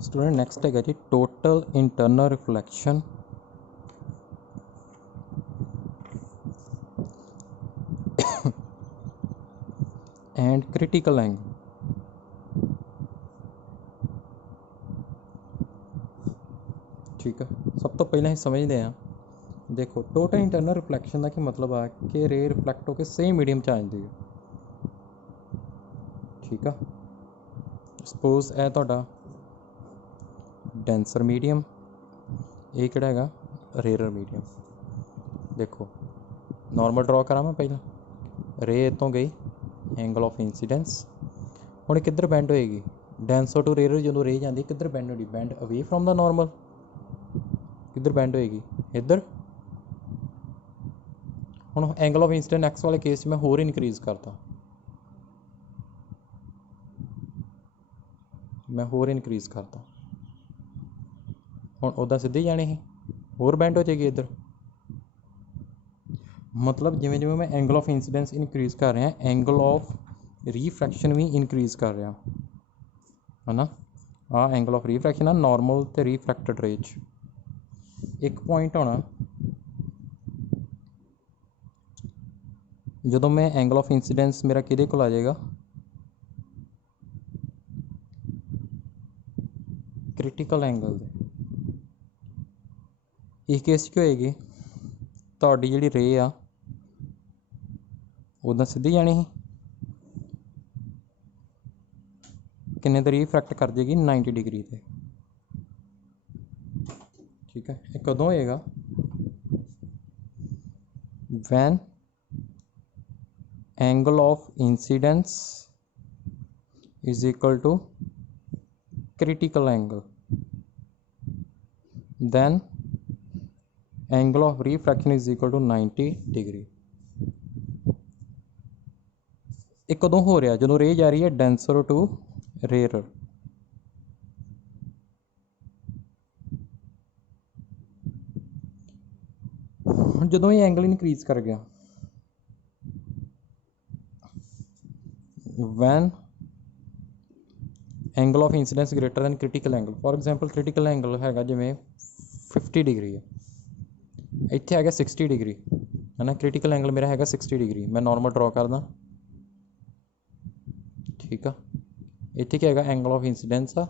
Student next है जी total internal reflection and critical angle. ठीक है, सब तो पहले ही समझते हैं। देखो टोटल इंटरनल रिफ्लैक्शन का की मतलब है कि रे रिफ्लैक्ट होकर सेम मीडियम च आ जाती है। ठीक है, सपोज है तुहाडा डेंसर मीडियम, ये किहड़ा हैगा रेयर मीडियम। देखो नॉर्मल ड्रॉ करा मैं पहला, रे इतों गई एंगल ऑफ इंसीडेंस हुण किधर बैंड होएगी, डेंसर टू रेयर जो रे जाती किधर बैंड होगी, band away from the normal. किधर बैंड होएगी इधर। हुण एंगल ऑफ इंसीडेंस एक्स वाले केस में होर इनक्रीज़ करता, मैं होर इनक्रीज़ करता, हुण उदा सीधी जानी ही होर बैंड हो जाएगी इधर। मतलब जिमें जिमें मैं एंगल ऑफ इंसीडेंस इनक्रीज़ कर रहा, एंगल ऑफ रिफ्रैक्शन भी इनक्रीज़ कर रहा है ना। आ एंगल ऑफ रिफ्रैक्शन है नॉर्मल तो रिफ्रैक्टेड रे च एक पॉइंट होना जो मैं एंगल ऑफ इंसीडेंस मेरा किहदे कोल आ जाएगा, क्रिटिकल एंगल दे। इस केस की होएगी तुहाडी जिहड़ी रे आ उदा सीधी जानी ही किन्ने ते रिफ्रैक्ट कर जाएगी 90 डिग्री ते। ठीक है, ये कदों होएगा, when angle of incidence is equal to critical angle, then angle of refraction is equal to 90 degree. एक कदों हो रहा जो रे जा रही है डेंसर टू रेयर। जो ये एंगल इनक्रीज कर गया, when angle of incidence greater than critical angle. For example critical angle है जिमें 50 डिग्री है, इत्थे है 60 डिग्री है ना। क्रिटिकल एंगल मेरा है 60 डिग्री, मैं नॉर्मल ड्रॉ करदा। ठीक है, इत्थे क्या है एंगल ऑफ इंसीडेंस आ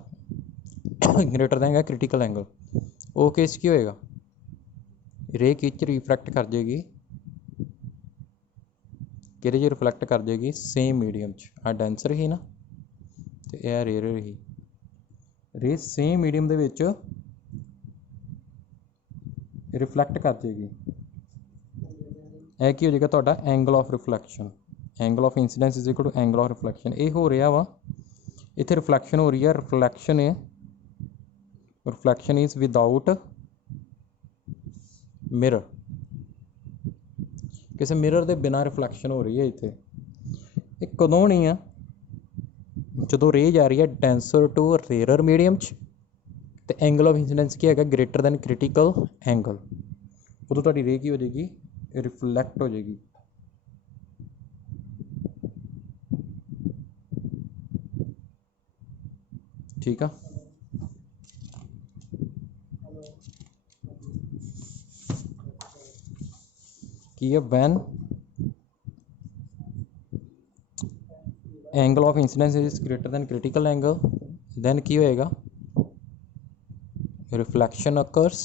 ग्रेटर दैन है क्रिटिकल एंगल। वो केस की होएगा, रे किच रिफ्रैक्ट कर जाएगी कि रिफ्लैक्ट कर जाएगी सेम मीडियम च। आ डेंसर ही ना तो यह रेयर ही, रे सेम मीडियम दे विच रिफ्लैक्ट कर जाएगी। यह की हो जाएगा तुहाडा angle of reflection. Angle of incidence is equal to angle of reflection. ये हो रहा वा इत्थे रिफ्लैक्शन हो रही है, रिफ्लैक्शन है, रिफ्लैक्शन इज विदाउट मिरर, किसी मिरर के बिना रिफ्लैक्शन हो रही है इत्थे। एक कदों नहीं है जो रे जा रही है डेंसर टू रेयर मीडियम च तो एंगल ऑफ इंसीडेंस की है ग्रेटर दैन क्रिटिकल एंगल, उदों तुहाडी रे की हो जाएगी रिफ्लैक्ट हो जाएगी। ठीक है, की है when angle of incidence is greater than critical angle, then की होएगा रिफ्लैक्शन अकर्स।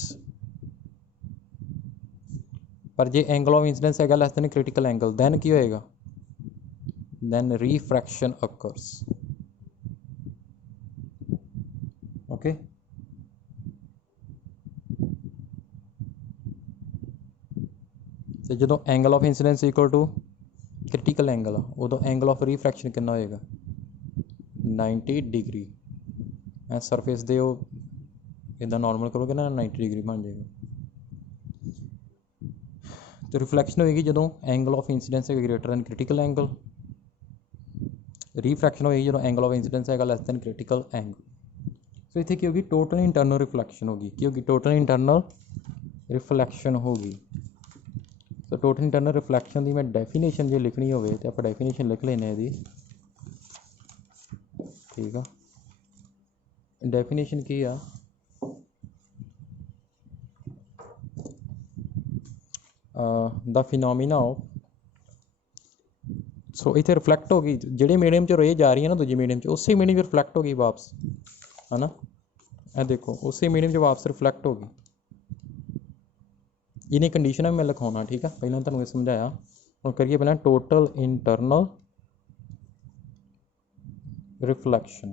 पर जे एंगल ऑफ इंसीडेंस है less than critical angle, then की होएगा, दैन रिफ्रैक्शन अकर्स। ओके, तो जो angle of incidence equal to critical angle उदों एंगल ऑफ रिफ्रैक्शन कितना होएगा 90 डिग्री। मैं सरफेस दे इदा नॉर्मल करोगे ना 90 डिग्री बन जाएगा। तो रिफ्लैक्शन होएगी जो एंगल ऑफ इंसीडेंस है greater than critical angle, refraction होएगी जो एंगल ऑफ इंसीडेंस है लैस दैन क्रिटिकल एंगल। सो इतने की होगी टोटल इंटरनल रिफ्लैक्शन होगी, की होगी टोटल इंटरनल रिफ्लैक्शन होगी। तो टोटल इंटरनल रिफ्लैक्शन की मैं डेफिनेशन जो लिखनी हो तो आप डेफिनेशन लिख लेने दी। ठीक है, डेफिनेशन की आ द फिनोमिना ऑफ सो इतने रिफ्लैक्ट होगी जिहड़े मीडियम च रे जा रही है ना दूजे मीडियम च उस मीडियम च रिफ्लैक्ट होगी वापस है ना। ये देखो उस मीडियम च वापस रिफ्लैक्ट होगी। इन्हें कंडीशन मैं लिखाना ठीक है पहले तुहानूं ये समझाया हम करिए पहले total internal reflection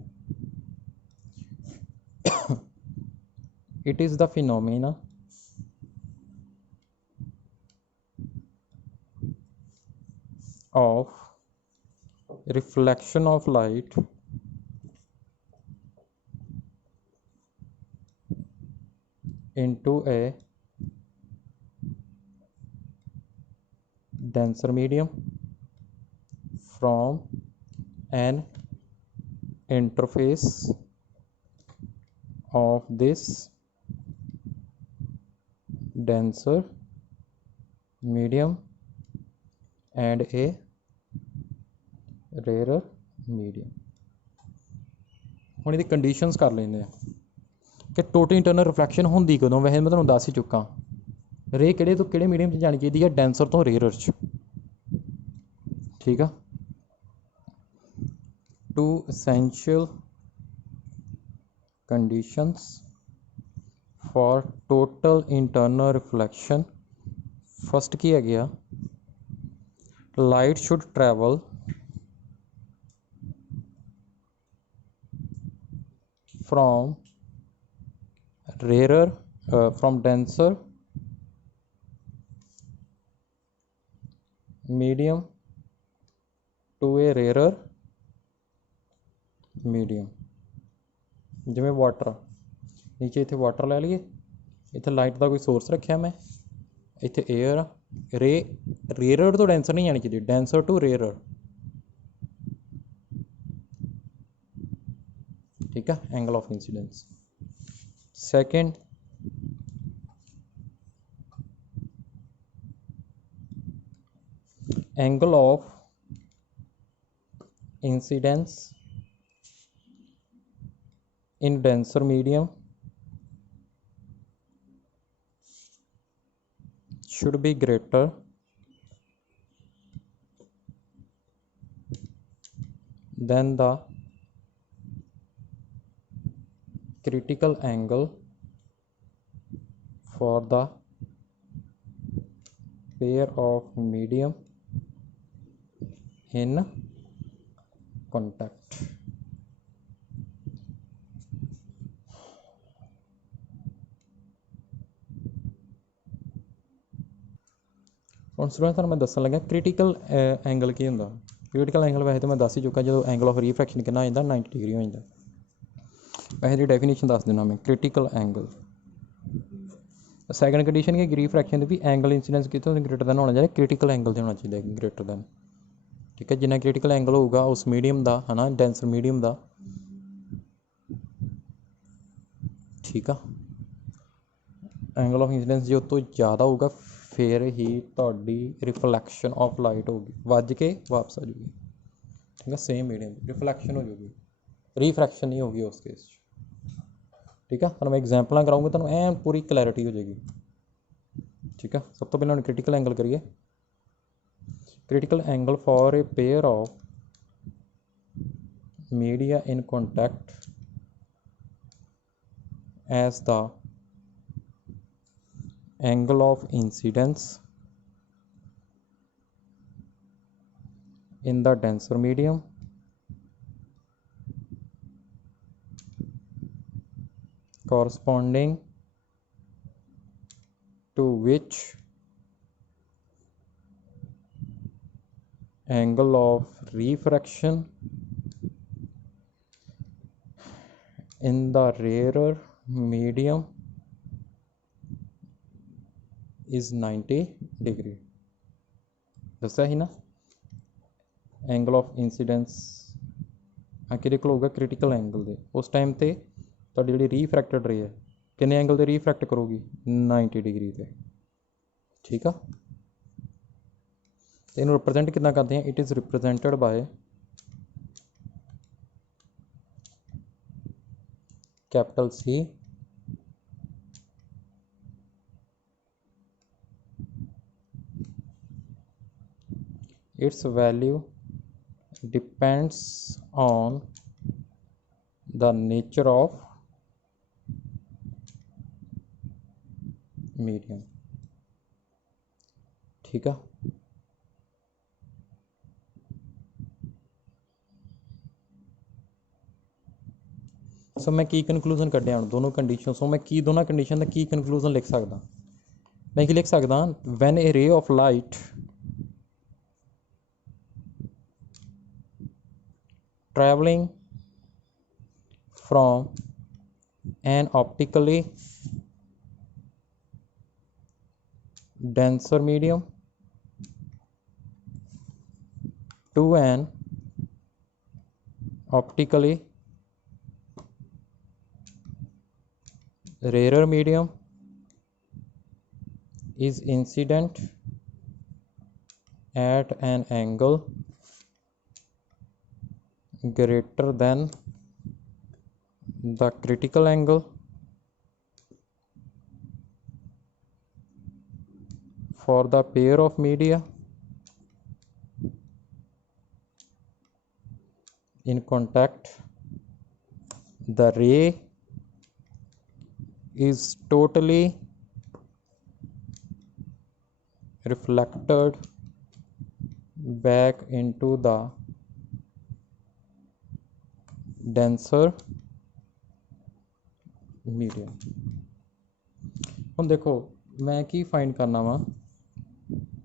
it is the phenomena of reflection of light into a denser medium from an interface of this denser medium and a rarer medium। ਹੁਣ ਇਹਦੀ ਕੰਡੀਸ਼ਨਸ ਕਰ ਲੈਂਦੇ ਆ कि टोटल इंटरनल रिफ्लैक्शन होंगी कदों वैसे मैं तुहानूं दस ही चुका रे किहड़े तो किहड़े मीडियम च जानी चाहिए है डेंसर तो रेयर च ठीक है। Two essential conditions for total internal reflection first की है गया light should travel from rarer from denser medium to a rarer medium। जिमें वाटर नीचे इतने वाटर लै लीए इतने लाइट का कोई सोर्स रखा मैं इतने एयर रे रेयर तो डेंसर नहीं आनी चाहिए डेंसर टू रेयर ठीक है angle of incidence. Second angle of incidence in denser medium should be greater than the critical angle for the pair of medium in contact। ਹੁਣ ਸਟੂਡੈਂਟ ਤੁਹਾਨੂੰ ਮੈਂ ਦੱਸਣ ਲੱਗਾ ਕ੍ਰਿਟੀਕਲ ਐਂਗਲ ਕੀ ਹੁੰਦਾ। ਕ੍ਰਿਟੀਕਲ ਐਂਗਲ ਵੈਸੇ ਤਾਂ ਮੈਂ ਦੱਸ ਹੀ ਚੁੱਕਾ ਜਦੋਂ ਐਂਗਲ ਆਫ ਰੀਫਰੈਕਸ਼ਨ ਕਿੰਨਾ ਹੋ ਜਾਂਦਾ 90 ਡਿਗਰੀ ਹੋ ਜਾਂਦਾ। ਵੈਸੇ ਦੀ ਡੈਫੀਨੇਸ਼ਨ ਦੱਸ ਦਿੰਦਾ ਮੈਂ ਕ੍ਰਿਟੀਕਲ ਐਂਗਲ। ਸੈਕੰਡ ਕੰਡੀਸ਼ਨ ਕੀ ਰੀਫਰੈਕਸ਼ਨ ਦੀ ਵੀ ਐਂਗਲ ਇੰਸੀਡੈਂਸ ਕਿਤੋਂ ਗ੍ਰੇਟਰ ਦੈਨ ਹੋਣਾ ਚਾਹੀਦਾ ਕ੍ਰਿਟੀਕਲ ਐਂਗਲ 'ਤੇ ਹੋਣਾ ਚਾਹੀਦਾ ਗ੍ਰੇਟਰ ਦੈਨ ਠੀਕ ਹੈ। ਜਿੰਨਾ ਕ੍ਰਿਟੀਕਲ ਐਂਗਲ ਹੋਊਗਾ ਉਸ ਮੀਡੀਅਮ ਦਾ ਹੈ ਨਾ ਡੈਂਸਰ ਮੀਡੀਅਮ ਦਾ ਠੀਕ ਆ ਐਂਗਲ ਆਫ ਇੰਸੀਡੈਂਸ ਜੇ ਉਸ ਤੋਂ ਜ਼ਿਆਦਾ ਹੋਊਗਾ ਫਿਰ ਹੀ ਤੁਹਾਡੀ ਰਿਫਲੈਕਸ਼ਨ ਆਫ ਲਾਈਟ ਹੋਊਗੀ ਵੱਜ ਕੇ ਵਾਪਸ ਆ ਜੂਗੀ ਠੀਕ ਹੈ। ਸੇਮ ਮੀਡੀਅਮ ਰਿਫਲੈਕਸ਼ਨ ਹੋ ਜੂਗੀ ਰੀਫਰੈਕਸ਼ਨ ਨਹੀਂ ਹੋਊਗੀ ਉਸ ਕੇਸ 'ਚ ਠੀਕ ਆ। ਤੁਹਾਨੂੰ ਮੈਂ ਐਗਜ਼ਾਮਪਲਾਂ ਕਰਾਊਂਗਾ ਤੁਹਾਨੂੰ ਐਨ ਪੂਰੀ ਕਲੈਰਿਟੀ ਹੋ ਜਾਏਗੀ ਠੀਕ ਆ। ਸਭ ਤੋਂ ਪਹਿਲਾਂ ਹੁਣ ਕ੍ਰਿਟੀਕਲ ਐਂਗਲ ਕਰੀਏ। Critical angle for a pair of media in contact as the angle of incidence in the denser medium corresponding to which angle of refraction in the rarer medium is 90 degree। ਦੱਸਿਆ ਸੀ ਨਾ angle of incidence हाँ कि होगा critical angle दे उस time ते तुहाडी जिहड़ी रीफ्रैक्टेड रे है किन्ने एंगल ते रीफ्रैक्ट करूगी 90 डिग्री ते ठीक आ। तो इनू रिप्रजेंट कितना करते हैं it is represented by capital C its value depends on the nature of medium। ठीक है, सो मैं की कनक्लूजन कढ़िया हूँ दोनों कंडीशन। सो मैं की दोनों कंडीशन का की कनक्लूजन लिख सकदा, मैं की लिख सकदा, when a ray of light traveling from an optically denser medium to an optically rarer medium is incident at an angle greater than the critical angle for the pair of media in contact. The ray is totally reflected back into the denser medium। हम देखो मैं की find करना वा,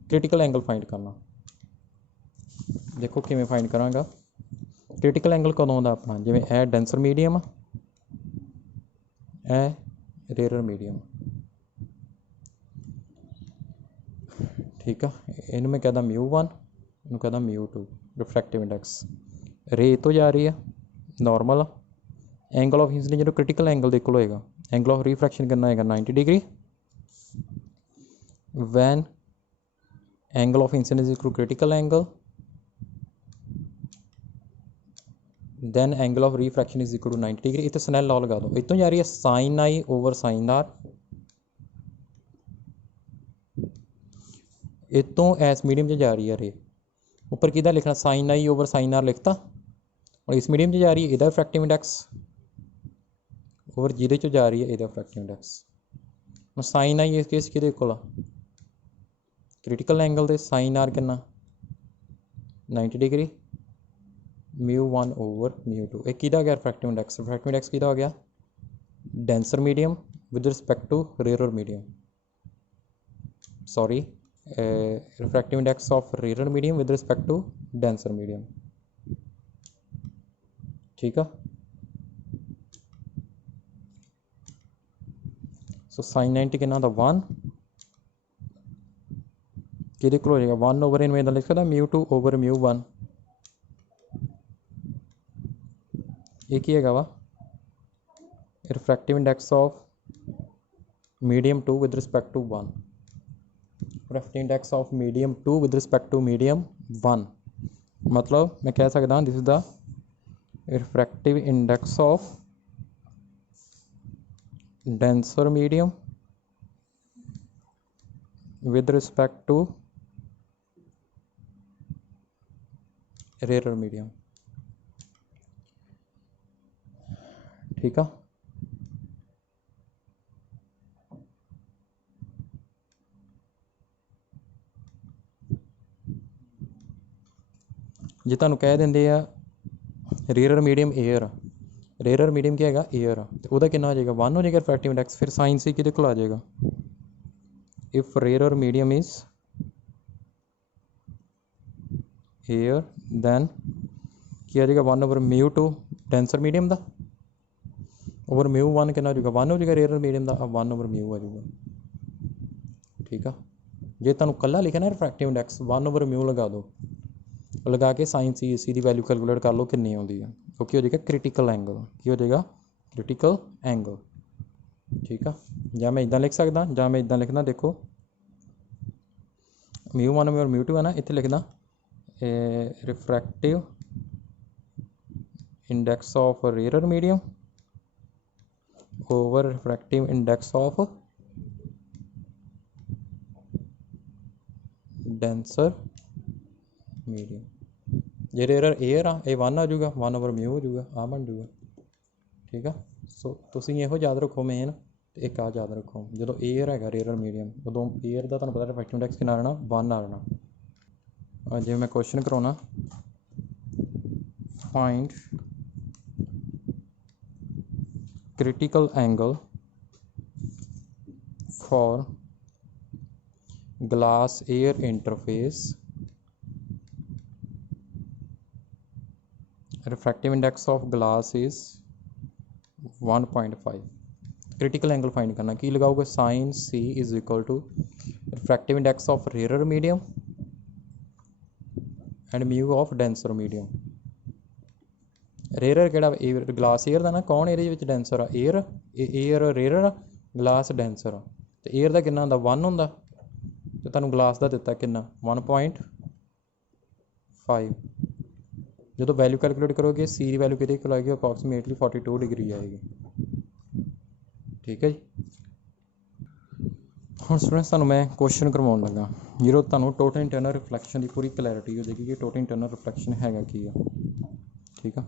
critical angle find करना। देखो किवें find करांगा, critical angle कदों दा अपना, जिवें ए डेंसर मीडियम ए रेयर मीडियम। ठीक है, इनू मैं कहदा μ1, इनू कहदा μ2। रिफ्रैक्टिव इंडेक्स रे तो जा रही है नॉर्मल, एंगल ऑफ इंसिडेंस जो क्रिटिकल एंगल दे कोल होएगा, एंगल ऑफ रिफ्रैक्शन करना है 90 degree. When angle of incidence equal critical angle, then angle of refraction is equal to 90 degree. इतने स्नैल लॉ लगा दो, इतों जा रही है sine i over sine r, इतों एस मीडियम से जा रही है रे, ऊपर किदा लिखना sine i over sine r लिखता, और इस मीडियम से जा रही है इधर रिफ्रैक्टिव इंडेक्स ओवर जिदे चो जा रही है इधर रिफ्रैक्टिव इंडेक्स। साइन आई इस केस कि क्रिटिकल एंगल दे साइन आर कितना 90 डिग्री, μ1 ओवर μ2। एक किदा गया रिफ्रैक्टिव इंडेक्स, रिफ्रैक्टिव इंडेक्स किदा हो गया denser medium with respect to rare medium, sorry refractive index of rare medium with respect to denser medium. ठीक है, सो साइन 90 कितना था 1, कि हो जाएगा 1 ओवर इन में लिख सकता μ2 ओवर μ1। एक ही है वा refractive index of medium 2 with respect to 1, refractive index of medium 2 with respect to medium 1, मतलब मैं कह सकता this is the refractive index of denser medium with respect to rare medium. ठीक है, जे तुहानूं कह देंगे rare medium air, rare medium क्या है एयर, तो वह कितना हो जाएगा 1 हो जाएगा रिफ्रैक्टिव इंडेक्स। फिर साइन सी कि आ जाएगा, if rare medium is air then क्या आ जाएगा 1 ओवर μ2 डेंसर मीडियम का ओवर μ1 कितना हो जाएगा 1 हो जाएगा रेयर मीडियम का, अब 1 ओवर μ आ जाएगा। ठीक है, जे तुहानूं कल्ला लिखा ना रिफ्रैक्टिव इंडेक्स 1 ओवर μ लगा दो, लगा के साइन सी इसी की वैल्यू कैलकुलेट कर लो कितनी आती है, तो की हो जाएगा क्रिटिकल एंगल, की हो जाएगा क्रिटिकल एंगल। ठीक है, या मैं इदा लिख सकदा, या मैं इदा लिखना, देखो μ1 और μ2 है ना, इतने लिखना refractive index of rare medium over refractive index of denser medium. जे रेयर एयर आ ये 1 आ जाऊगा, 1/μ हो जाऊगा, आ बन जाऊगा। ठीक है, सो तुसीं इहो याद रखो मेन, ते एक आ याद रखो जो एयर है रेयर मीडियम उदों एयर का तुहानूं पता रिफ्रैक्टिव इंडेक्स कितना आना 1 आना। जे मैं क्वेश्चन कराउणा find critical angle for glass air interface, refractive index of glass is 1.5। Critical angle find करना की लगाओगे, sine c is equal to refractive index of rare medium and mu of denser medium. Rare केड़ा glass air का ना, कौन ये denser आ air, air rare आ, ग्लास डेंसर आ। तो एयर का कितना होंदा 1 होंदा, तो तुहानूं ग्लास का दिता कितना 1.5। जो वैल्यू कैलकुलेट करोगे सी की वैल्यू कितनी आएगी, अप्रॉक्सीमेटली 42 डिग्री आएगी। ठीक है जी। हम स्टूडेंट्स तुहानूं मैं क्वेश्चन करवाउण लगा जो तुहानूं टोटल इंटरनल रिफ्लैक्शन की पूरी क्लैरिटी हो जाएगी कि टोटल इंटरनल रिफ्लैक्शन हैगा की आ। ठीक है,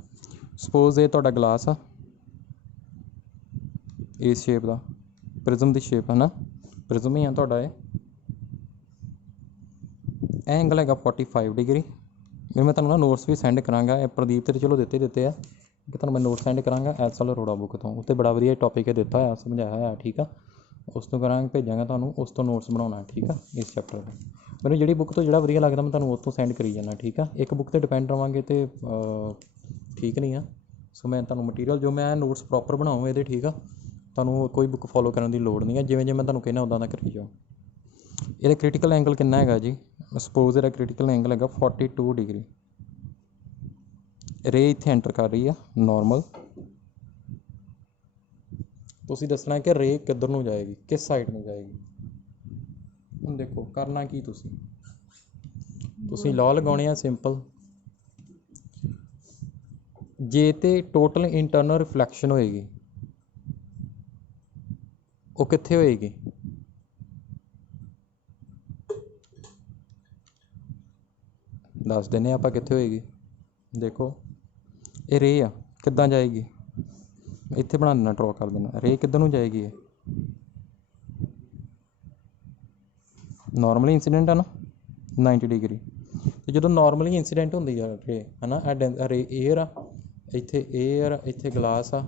सपोज ये तुहाडा ग्लास आ इस शेप का, प्रिज्म की शेप है ना, प्रिज्म ही आ तुहाडा ये एंगल हैगा 45 डिग्री। फिर मैं तुहानूं ना नोट्स भी सेंड करांगा, प्रदीप तो चलो दिते आ, कि तुहानूं मैं नोट सेंड करांगा एसएल अरोड़ा बुक तो, उत्ते बड़ा वधिया टॉपिक है दिता है, समझाया है। ठीक है, उस तो करांगे भेजांगा तुहानूं, उस तो नोट्स बनाउणा। ठीक है, इस चैप्टर का मैनूं जिहड़ी बुक तो जिहड़ा वधिया लगदा मैं तुहानूं उस तो सेंड करी जाना। ठीक है, एक बुक ते डिपेंड रवांगे तो ठीक नहीं है। सो मैं तुहानूं मटीरियल जो मैं नोट्स प्रॉपर बनाऊँ ये। ठीक है, तुहानूं कोई बुक फॉलो करने की लोड़ नहीं है, जिवें मैं तुहानूं कहना उदां दा करी जाओ। ये क्रिटिकल एंगल कितना है जी, सपोज ये क्रिटिकल एंगल है 42 डिग्री। रे इत्थे एंटर कर रही है नॉर्मल, तुसीं दसना कि रे किधर नूं जाएगी, किस साइड में जाएगी। हुण देखो करना की तुसीं लॉ लगाउणे आ सिंपल, जे ते टोटल इंटरनल रिफ्लैक्शन होएगी वो कित्थे होएगी, दस देने आपां कित्थे होएगी। देखो ये रे आ किद्दां जाएगी, इत्थे बना देना, ड्रॉ कर देना, रे किधर नूं जाएगी, ये नॉर्मली इंसीडेंट है ना 90 डिग्री। तो जो नॉर्मली इंसीडेंट होंदी है रे है ना, रे एयर आ, इत्थे एयर, इत्थे ग्लास आ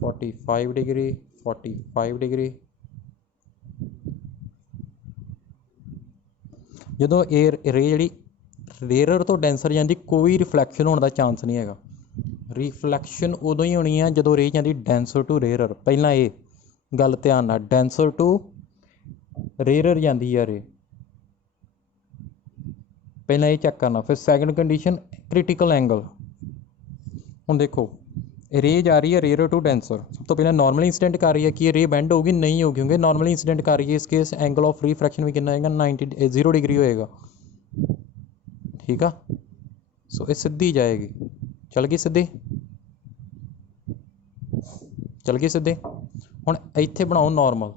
45 डिग्री 45 डिग्री। जो एयर रे जी रेयर तो डेंसर जाती कोई रिफ्लैक्शन होने का चांस नहीं है। रिफ्लैक्शन उदों ही होनी है जो रे जाती डेंसर टू रेयर। पहला ये गल ध्यान ना, डेंसर टू रेयर जाती है रे, पहला ये चेक करना। फिर सैकेंड कंडीशन क्रिटिकल एंगल। हुण देखो रे जा रही है रेयर टू डेंसर, सब तो पहले नॉर्मली इंसीडेंट कर रही है कि रे बेंड होगी नहीं होगी, क्योंकि नॉर्मली इंसीडेंट कर रही है, इस केस एंगल ऑफ रिफ्रैक्शन भी कितना होएगा 0 डिग्री होएगा। ठीक है, सो ये सीधी जाएगी, चल गई सीधी, चल गई सीधी। हुण इत्थे बनाओ नॉर्मल,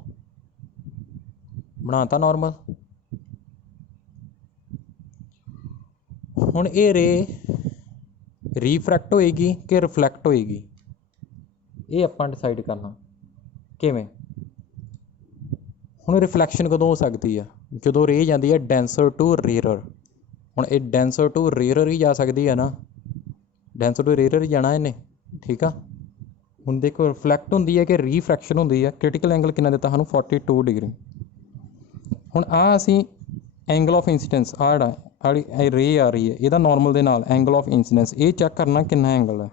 बनाता नॉर्मल। हुण ये रे रिफ्रैक्ट होएगी कि रिफ्लैक्ट होएगी, ये आपां डिसाइड करना किवें। हुण रिफ्लैक्शन कदों हो सकती है, जो रे जाती है डेंसर टू रेयर। हुण ये डेंसर टू रेयर ही जा सकती है ना, डेंसर टू रेयर ही जाना इन्हें। ठीक है, हुण देखो रिफ्लैक्ट होंदी है कि रिफ्रैक्शन होंदी है। क्रिटिकल एंगल कितना दिता सानूं 42 डिग्री। हुण असीं एंगल ऑफ इंसीडेंस आ रे आ रही है इहदा नॉर्मल दे नाल एंगल ऑफ इंसीडेंस ये चैक करना कितना एंगल है,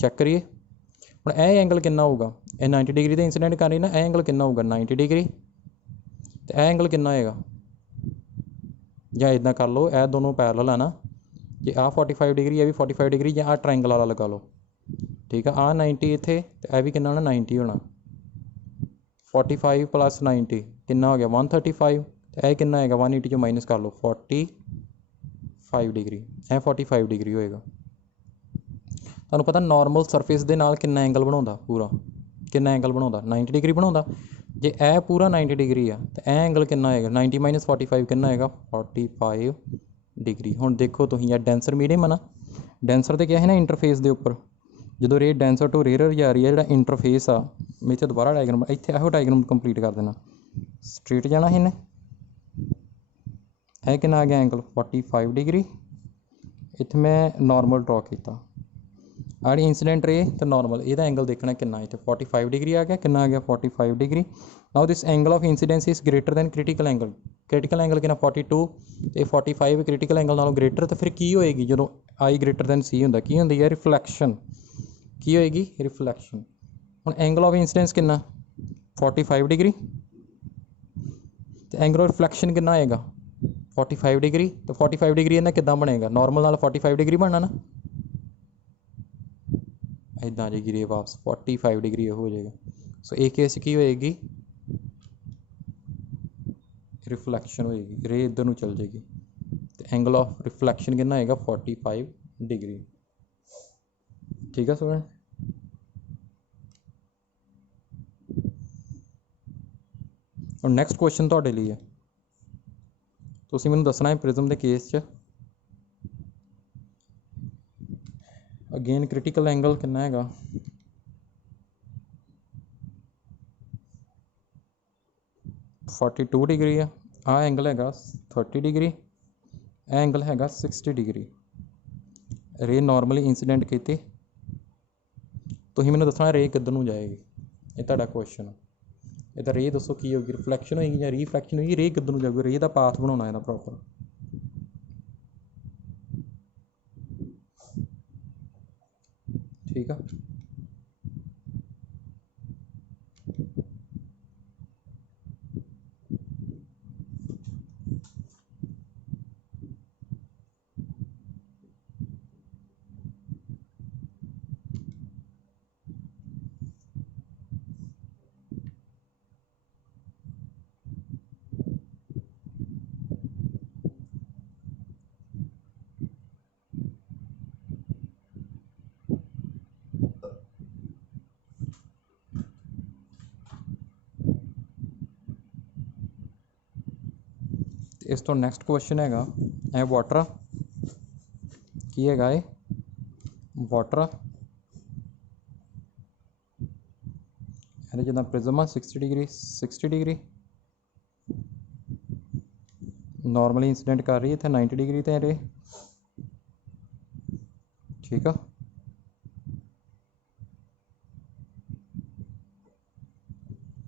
चैक करिए। हुण यह एंगल कितना होगा, यह 90 डिग्री का इंसीडेंट कर रही ना, यह एंगल कितना होगा 90 डिग्री, तो यह एंगल कितना होएगा, या इदां कर लो यह दोनों पैरेलल है ना, जे आ 45 डिग्री, यह भी 45 डिग्री, या आ ट्रायंगल वाला लगा लो। ठीक है, आ 90 इत्थे, तो यह भी कितना होना 90 होना, 45 + 90 कितना हो गया 135, तो यह कितना होएगा 180 जो माइनस कर लो 45 डिग्री, यह 45 डिग्री होएगा। ਤੁਹਾਨੂੰ ਪਤਾ ਨੋਰਮਲ ਸਰਫੇਸ ਦੇ ਨਾਲ ਕਿੰਨਾ ਐਂਗਲ ਬਣਾਉਂਦਾ, ਪੂਰਾ ਕਿੰਨਾ ਐਂਗਲ ਬਣਾਉਂਦਾ, 90 ਡਿਗਰੀ ਬਣਾਉਂਦਾ। ਜੇ ਇਹ ਪੂਰਾ 90 ਡਿਗਰੀ ਆ ਤਾਂ ਇਹ ਐਂਗਲ ਕਿੰਨਾ ਹੋਏਗਾ, 90 ਮਾਈਨਸ 45 ਕਿੰਨਾ ਹੋਏਗਾ, 45 ਡਿਗਰੀ। ਹੁਣ ਦੇਖੋ ਤੁਸੀਂ ਇਹ ਡੈਂਸਰ ਮੀਡੀਅਮ ਆ ਨਾ, ਡੈਂਸਰ ਤੇ ਕਿਹਾ ਸੀ ਨਾ ਇੰਟਰਫੇਸ ਦੇ ਉੱਪਰ, ਜਦੋਂ ਰੇ ਡੈਂਸਰ ਟੂ ਰੇਅਰ ਜਾ ਰਹੀ ਹੈ, ਜਿਹੜਾ ਇੰਟਰਫੇਸ ਆ, ਮੈਂ ਇੱਥੇ ਦੁਬਾਰਾ ਡਾਇਗਰਾਮ ਇੱਥੇ ਇਹੋ ਡਾਇਗਰਾਮ ਕੰਪਲੀਟ ਕਰ ਦੇਣਾ। ਸਟ੍ਰੇਟ ਜਾਣਾ ਸੀ ਇਹਨੇ, ਇਹ ਕਿੰਨਾ ਆ ਗਿਆ ਐਂਗਲ 45 ਡਿਗਰੀ। ਇੱਥੇ ਮੈਂ ਨੋਰਮਲ ਡਰਾ ਕੀਤਾ, ਆੜੀ ਇੰਸੀਡੈਂਟ ਰੇ ਤੇ ਨੋਰਮਲ, ਇਹਦਾ ਐਂਗਲ ਦੇਖਣਾ ਕਿੰਨਾ, ਇੱਥੇ 45 ਡਿਗਰੀ ਆ ਗਿਆ, ਕਿੰਨਾ ਆ ਗਿਆ 45 degree. Now this angle of incidents is greater then critical angle, critical angle ਕਿੰਨਾ 42 ਤੇ 45 ਕ੍ਰਿਟੀਕਲ ਐਂਗਲ ਨਾਲੋਂ ਗ੍ਰੇਟਰ। ਤਾਂ ਫਿਰ ਕੀ ਹੋਏਗੀ ਜਦੋਂ ਆਈ ਗ੍ਰੇਟਰ ਦੈਨ ਸੀ ਹੁੰਦਾ, ਕੀ ਹੁੰਦੀ ਹੈ, ਰਿਫਲੈਕਸ਼ਨ। ਕੀ ਹੋਏਗੀ, ਰਿਫਲੈਕਸ਼ਨ। ਹੁਣ ਐਂਗਲ ਆਫ ਇੰਸੀਡੈਂਸ ਕਿੰਨਾ 45 ਡਿਗਰੀ ਤੇ ਐਂਗਲ ਆਫ ਰਿਫਲੈਕਸ਼ਨ ਕਿੰਨਾ ਹੋਏਗਾ 45 ਡਿਗਰੀ। ਤੇ 45 ਡਿਗਰੀ ਇਹਨਾਂ ਕਿੱਦਾਂ ਬਣੇਗਾ, ਨੋਰਮਲ ਨਾਲ 45 ਡਿਗਰੀ ਬਣਨਾ ਨਾ, ਇੱਦਾਂ ਜਾਏਗੀ ਰੇ ਵਾਪਸ 45 ਡਿਗਰੀ ਹੋ ਜਾਏਗਾ। ਸੋ ਇਹ ਕੇਸ ਕੀ ਹੋਏਗੀ, ਰਿਫਲੈਕਸ਼ਨ ਹੋਏਗੀ, ਰੇ ਇੱਧਰ ਨੂੰ ਚੱਲ ਜਾਏਗੀ ਤੇ ਐਂਗਲ ਆਫ ਰਿਫਲੈਕਸ਼ਨ ਕਿੰਨਾ ਹੋਏਗਾ 45 ਡਿਗਰੀ। ਠੀਕ ਆ ਸਟੂਡੈਂਟ। ਹੁਣ ਨੈਕਸਟ ਕੁਐਸਚਨ ਤੁਹਾਡੇ ਲਈ ਹੈ, ਤੁਸੀਂ ਮੈਨੂੰ ਦੱਸਣਾ ਹੈ ਪ੍ਰਿਜ਼ਮ ਦੇ ਕੇਸ 'ਚ ਅਗੇਨ ਕ੍ਰਿਟੀਕਲ ਐਂਗਲ ਕਿੰਨਾ ਹੈਗਾ 42 ਡਿਗਰੀ ਆ, ਆਹ ਐਂਗਲ ਹੈਗਾ 30 ਡਿਗਰੀ, ਇਹ ਐਂਗਲ ਹੈਗਾ 60 ਡਿਗਰੀ। ਰੇ ਨੋਰਮਲੀ ਇੰਸੀਡੈਂਟ ਕੀਤੀ, ਤੁਸੀਂ ਮੈਨੂੰ ਦੱਸਣਾ ਰੇ ਕਿੱਧਰ ਨੂੰ ਜਾਏਗੀ, ਇਹ ਤੁਹਾਡਾ ਕੁਐਸਚਨ। ਇਹਦਾ ਰੇ ਦੱਸੋ ਕੀ ਹੋਏਗੀ, ਰਿਫਲੈਕਸ਼ਨ ਹੋਏਗੀ ਜਾਂ ਰੀਫਲੈਕਸ਼ਨ ਹੋਏਗੀ, ਰੇ ਕਿੱਧਰ ਨੂੰ ਜਾਊਗੀ, ਰੇ ਦਾ ਪਾਥ ਬਣਾਉਣਾ ਇਹਦਾ ਪ੍ਰੋਪਰ। ਠੀਕ ਆ, ਇਸ ਤੋਂ ਨੈਕਸਟ ਕੁਐਸਚਨ ਹੈਗਾ, ਇਹ ਵਾਟਰ ਕੀ ਹੈਗਾ, ਇਹ ਵਾਟਰ ਇਹਦੇ ਜਿੱਦਾਂ ਪ੍ਰਿਜ਼ਮ ਆ 60 ਡਿਗਰੀ ਨੋਰਮਲੀ ਇੰਸੀਡੈਂਟ ਕਰ ਰਹੀ ਹੈ, ਇੱਥੇ 90 ਡਿਗਰੀ ਤੇ ਰੇ। ਠੀਕ ਆ,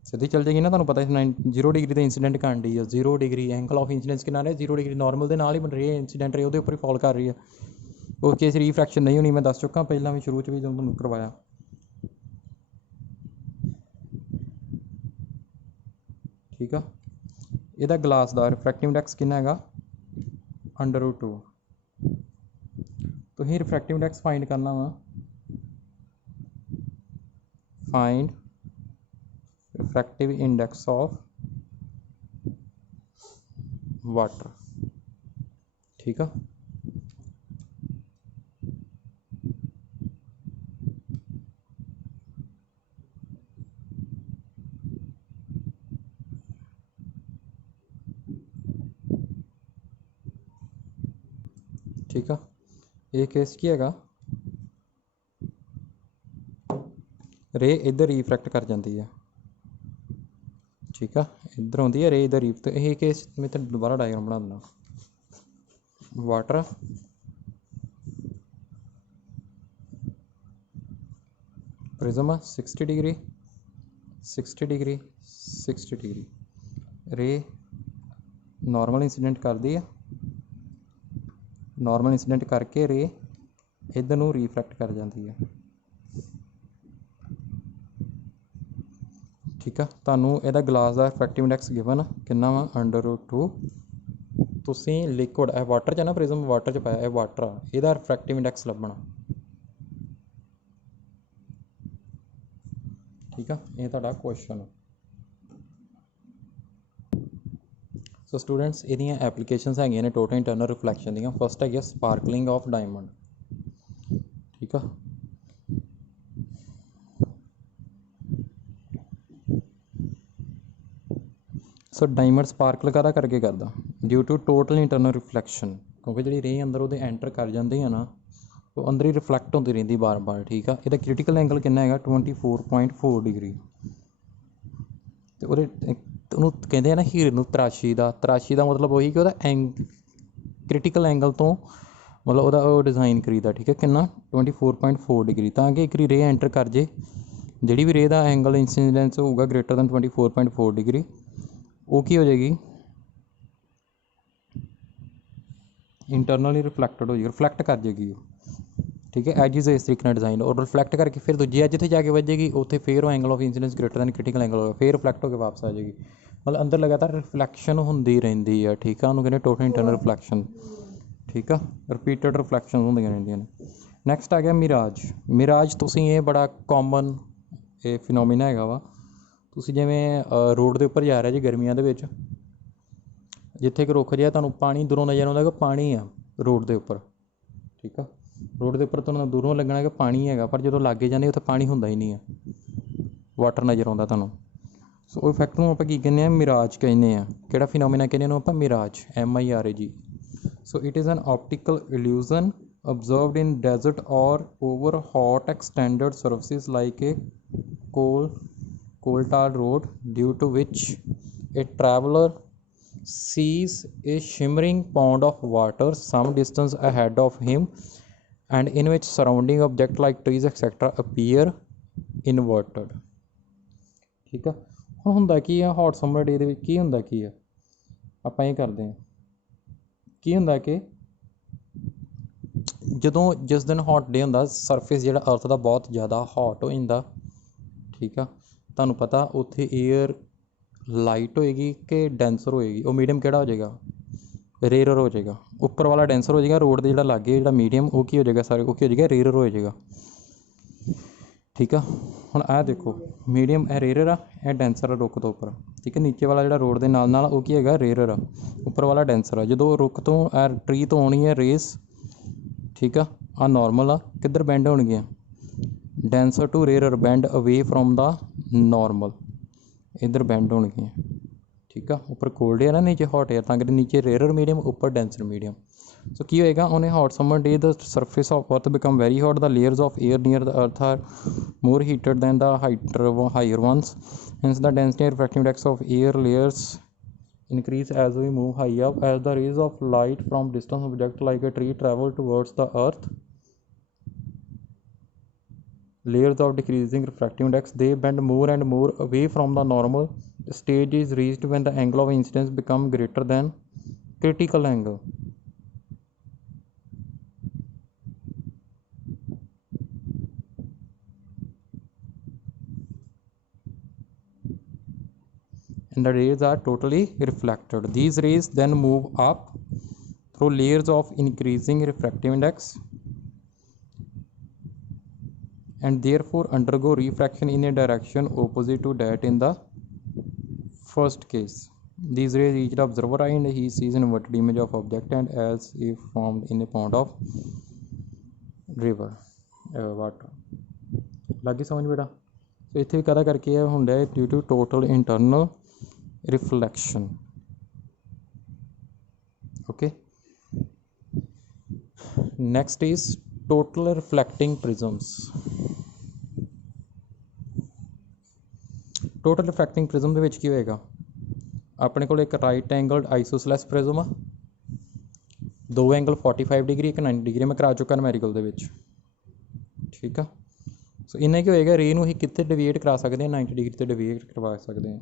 ਸਿੱਧੀ ਚੱਲ ਜਾਏਗੀ ਨਾ, ਤੁਹਾਨੂੰ ਪਤਾ 0 ਡਿਗਰੀ ਤੇ ਇੰਸੀਡੈਂਟ ਕਰਨ ਡਈ ਆ, 0 ਡਿਗਰੀ ਐਂਗਲ ਆਫ ਇੰਸੀਡੈਂਸ ਕਿੰਨਾ ਰਿਹਾ 0 ਡਿਗਰੀ, ਨੋਰਮਲ ਦੇ ਨਾਲ ਹੀ ਬਣ ਰਹੀ ਹੈ, ਇੰਸੀਡੈਂਟ ਰੇ ਉਹਦੇ ਉੱਪਰ ਹੀ ਫਾਲ ਕਰ ਰਹੀ ਹੈ। ਉਸ ਕੇਸ ਰੀਫਰੈਕਸ਼ਨ ਨਹੀਂ ਹੋਣੀ, ਮੈਂ ਦੱਸ ਚੁੱਕਾ ਪਹਿਲਾਂ ਵੀ ਸ਼ੁਰੂ 'ਚ ਵੀ ਜਦੋਂ ਤੁਹਾਨੂੰ ਕਰਵਾਇਆ। ਠੀਕ ਆ, ਇਹਦਾ ਗਲਾਸ ਦਾ ਰਿਫਰੈਕਟਿਵ ਇੰਡੈਕਸ ਕਿੰਨਾ ਹੈਗਾ √2। ਤੁਸੀਂ ਰਿਫਰੈਕਟਿਵ ਇੰਡੈਕਸ ਫਾਈਂਡ ਕਰਨਾ ਵਾ, find refractive index of water। ठीक है, ठीक है, ये केस की हैगा रे इधर रिफ्रैक्ट कर जाती है। ठीक है, इधर आती है रे इधर रीफ, तो यही केस मैं तो दोबारा डायग्राम बना देना। Water prism 60 degree 60 degree 60 degree, रे नॉर्मल इंसीडेंट कर दी है, नॉर्मल इंसीडेंट करके रे इधर नूं रिफ्रैक्ट कर जाती है। ठीक है, तुहानूं इहदा ग्लास का रिफ्रैक्टिव इंडैक्स गिवन कितना वा √2। तुसीं लिक्विड है वाटर च ना, प्रिज्म वाटर च पाया, वाटर आ, इहदा रिफ्रैक्टिव इंडैक्स लभना। ठीक है, ये तुहाडा क्वेश्चन। सो स्टूडेंट्स इहदियां एप्लीकेशनस हैगियां ने टोटल इंटरनल रिफ्लैक्शन दियां। फस्ट है स्पार्कलिंग ऑफ डायमंड। ठीक है, सो डायमंड स्पार्कल काहदा करके करदा, due to total internal reflection, क्योंकि जी रे अंदर वो एंटर कर जाती है ना, वो अंदर ही रिफ्लैक्ट होती रही बार बार। ठीक है, यदा क्रिटिकल एंगल कितना है 24.4 डिग्री। तो वो कहते हैं ना हीरे नूं तराशी का मतलब वही कि क्रिटिकल एंगल तो मतलब वो डिज़ाइन करीदा। ठीक है, कितना 24.4 डिग्री, ताकि एक रे एंटर कर जे, जी भी रे का एंगल इंसीडेंस होगा ग्रेटर दैन 24.4 डिग्री, वो की हो जाएगी इंटरनली रिफ्लैक्टड हो जाएगी, रिफ्लैक्ट कर जाएगी। ठीक है, एजिज इस तरीके ਨਾਲ डिजाइन और रिफ्लैक्ट करके फिर दूजी एज 'ਤੇ ਜਾ ਕੇ ਵੱਜੇਗੀ, ਉੱਥੇ ਫਿਰ ਉਹ angle of incidence greater than critical angle होगा, फिर रिफ्लैक्ट होकर वापस आ जाएगी। मतलब अंदर लगातार रिफ्लैक्शन होंदी रहती है। ठीक है, उन्होंने कहते टोटल इंटरनल रिफ्लैक्शन। ठीक है, रिपीटेड रिफ्लैक्शन होंदियां रहंदियां ने। नैक्सट आ गया मिराज। मिराज तुसीं ये बड़ा कॉमन ये फिनोमिना हैगा वा। तुसीं जिवें रोड के उपर जा रहे जी गर्मियां दे विच, जिथे कि रुख जिहा तुहानूं पानी दूरों नज़र आउंदा कि पानी आ रोड के उपर। ठीक है, रोड के उपर तुहानूं दूरों लगना कि पानी है, पर जो लागे जाने उत्थे पानी हुंदा ही नहीं है, वाटर नज़र आउंदा तुहानूं। सो वो इफैक्ट नूं आपां की कहने मिराज कहने आ। किहड़ा फिनोमिना कहने आपां mirage, MIRAG। So it is an optical illusion observed in desert or over hot extended surfaces like a coal tar road, due to which a traveler sees a shimmering pond of water some distance ahead of him, and in which surrounding objects like trees etc appear inverted। ठीक है, ਹੁਣ ਹੁੰਦਾ ਕੀ ਆ hot summer ਡੇ ਦੇ ਵਿੱਚ ਕੀ ਹੁੰਦਾ ਕੀ ਆ, ਆਪਾਂ ਇਹ ਕਰਦੇ ਹਾਂ ਕੀ ਹੁੰਦਾ ਕਿ ਜਦੋਂ जिस दिन हॉट डे ਹੁੰਦਾ ਸਰਫੇਸ ਜਿਹੜਾ ਅਰਥ ਦਾ ਬਹੁਤ ਜ਼ਿਆਦਾ ਹੌਟ ਹੋ ਜਾਂਦਾ। ਠੀਕ ਆ, ਤੁਹਾਨੂੰ ਪਤਾ ਉੱਥੇ ਏਅਰ ਲਾਈਟ ਹੋਏਗੀ ਕਿ ਡੈਂਸਰ ਹੋਏਗੀ, ਉਹ ਮੀਡੀਅਮ ਕਿਹੜਾ ਹੋ ਜਾਏਗਾ, ਰੇਅਰਰ ਹੋ ਜਾਏਗਾ। ਉੱਪਰ ਵਾਲਾ ਡੈਂਸਰ ਹੋ ਜਾਏਗਾ, ਰੋਡ ਦੇ ਜਿਹੜਾ ਲਾਗੇ ਜਿਹੜਾ ਮੀਡੀਅਮ ਉਹ ਕੀ ਹੋ ਜਾਏਗਾ, ਸਾਰੇ ਉਹ ਕੀ ਹੋ ਜਾਏਗਾ, ਰੇਅਰਰ ਹੋ ਜਾਏਗਾ। ਠੀਕ ਆ, ਹੁਣ ਇਹ ਦੇਖੋ ਮੀਡੀਅਮ ਇਹ ਰੇਅਰਰ ਆ, ਇਹ ਡੈਂਸਰ ਆ ਰੁੱਖ ਤੋਂ ਉੱਪਰ। ਠੀਕ ਹੈ, ਨੀਚੇ ਵਾਲਾ ਜਿਹੜਾ ਰੋਡ ਦੇ ਨਾਲ ਨਾਲ ਉਹ ਕੀ ਹੈਗਾ, ਰੇਅਰਰ ਆ, ਉੱਪਰ ਵਾਲਾ ਡੈਂਸਰ ਆ। ਜਦੋਂ ਰੁੱਖ ਤੋਂ ਇਹ ਟਰੀ ਤੋਂ ਆਉਣੀ ਹੈ ਰੇਸ, ठीक है, आ नॉर्मल आ किधर बैंड होणगियां, denser to rare bend away from the normal, इधर बैंड होणगियां। ठीक है, ऊपर कोल्ड एयर है, नीचे हॉट एयर, ताकि नीचे रेयर मीडियम ऊपर डेंसर मीडियम। सो की होएगा on a hot summer day the surface of earth become very hot, the layers of air near the earth are more heated than the higher ones, hence the density and refractive index of air layers increase as we move high up, as the rays of light from distant object like a tree travel towards the earth. Layers of decreasing refractive index, they bend more and more away from the normal. The stage is reached when the angle of incidence become greater than critical angle. And the rays are totally reflected. These rays then move up through layers of increasing refractive index and therefore undergo refraction in a direction opposite to that in the first case. These rays reach the observer eye and he sees an inverted image of object and as if formed in a pond of river water। लगी समझ बेटा। तो इत्थे भी कहदा करके हुंदा है due to total internal reflection। okay, next is total reflecting prisms। total reflecting prism ਦੇ ਵਿੱਚ ਕੀ ਹੋਏਗਾ, ਆਪਣੇ ਕੋਲ ਇੱਕ ਰਾਈਟ ਐਂਗਲਡ ਆਈਸੋਸੈਲਸ ਪ੍ਰਿਜ਼ਮ ਆ, ਦੋ ਐਂਗਲ 45 ਡਿਗਰੀ ਇੱਕ 90 ਡਿਗਰੀ ਮੈਂ ਕਰਾ ਚੁੱਕਾ ਨੂਮੈਰੀਕਲ ਦੇ ਵਿੱਚ। ਠੀਕ ਆ, ਸੋ ਇੰਨਾ ਕੀ ਹੋਏਗਾ, ਰੇ ਨੂੰ ਅਸੀਂ ਕਿੱਥੇ ਡਿਵੀਏਟ ਕਰਾ ਸਕਦੇ ਹਾਂ, 90 ਡਿਗਰੀ ਤੇ ਡਿਵੀਏਟ ਕਰਵਾ ਸਕਦੇ ਹਾਂ।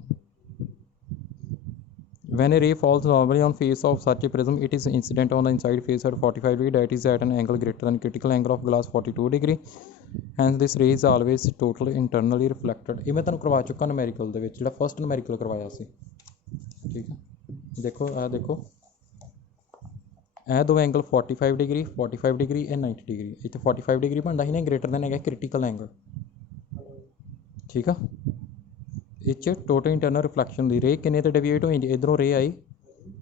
When a ray falls normally on face of such a prism, it is incident on the inside face at 45 degree, that is at an angle greater than critical angle of glass 42 degree, hence this ray is always totally internally reflected। ਇਹ ਮੈਂ ਤੁਹਾਨੂੰ ਕਰਵਾ ਚੁੱਕਾ numerical ਦੇ ਵਿੱਚ, ਜਿਹੜਾ first numerical ਕਰਵਾਇਆ ਸੀ। ਠੀਕ ਹੈ, ਦੇਖੋ ਇਹ ਦੇਖੋ ਇਹ ਦੋ ਐਂਗਲ 45 ਡਿਗਰੀ 45 ਡਿਗਰੀ ਇਹ 90 ਡਿਗਰੀ, ਇੱਥੇ 45 ਡਿਗਰੀ ਬਣਦਾ ਸੀ ਨਾ, ਗ੍ਰੇਟਰ ਦੈਨ ਹੈਗਾ ਕ੍ਰਿਟੀਕਲ ਐਂਗਲ। ਠੀਕ ਆ, ਇਹ 'ਚ ਟੋਟਲ ਇੰਟਰਨਲ ਰਿਫਲੈਕਸ਼ਨ ਦੀ ਰੇ ਕਿੰਨੇ ਤੇ ਡਿਵੀਏਟ ਹੋ ਜਾਂਦੀ, ਇੱਧਰੋਂ ਰੇ ਆਈ